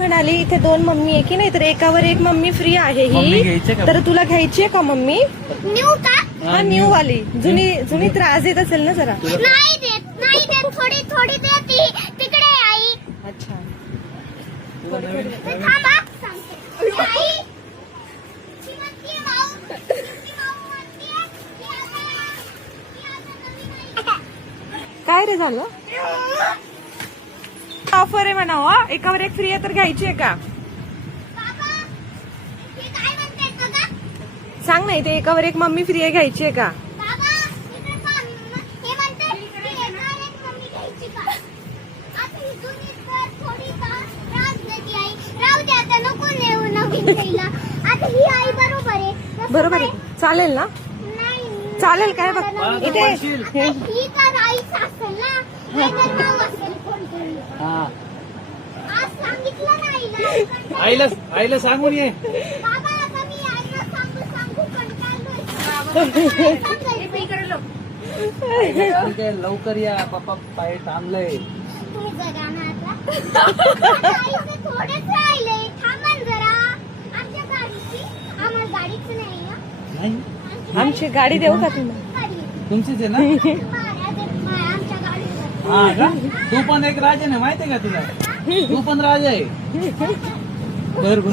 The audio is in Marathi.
म्हणाली इथे 2 मम्मी आहे की नाही, तर एकावर एक मम्मी फ्री आहे मम्मी ही. घ्यायची का? तर तुला घ्यायची आहे का मम्मी? न्यू का? हा न्यू वाली. जुनी त्रास देत असेल ना जरा. नाही देत थोडी थोडी देती तिकडे आई. अच्छा. थांबा सांगते आई. ती म्हणते माऊ म्हणते की आता काय रे झालं? ऑफर आहे म्हणा हो, एकावर एक फ्री आहे तर घ्यायची आहे का? बाबा हे काय म्हणते बघा. सांग नाही ते एकावर एक मम्मी फ्री आहे, घ्यायची आहे का? बाबा इकडे पहा. हे म्हणते की एकावर एक मम्मी घ्यायची का? आता ही जुनी तर थोडी का त्रास देती आई. राहू दे आता नको नेऊ नवीन घ्यायला. आता ही आई बरोबर आहे. तसं बरोबर नाही. आहे, चालेल ना? नाही चालेल काय बघ इथे ही तर आईच असेल ना. नाहीतर नाव असेल कोणतरी. हा आज सांगितलं नाही आईला सांगून ये. बाबा आता मी आईला सांगू कंटाळलोय. ठीक आहे, लवकर या, पप्पा पाय थांबलंय. तुम्ही जरा ना आता. आईचं थोडंच राहिलंय. थांबा ना जरा. आमच्या गाडीची आम्हाला गाडीच नाही ना. नाही आमची गाडी देऊ का तुम्ही? गाडी आहे. तुमचीच आहे ना? आमच्या गाडीवर. हा का? तू पण एक राजा आहे माहितीये का तुला? तू पण राजा आहे. बरोबर.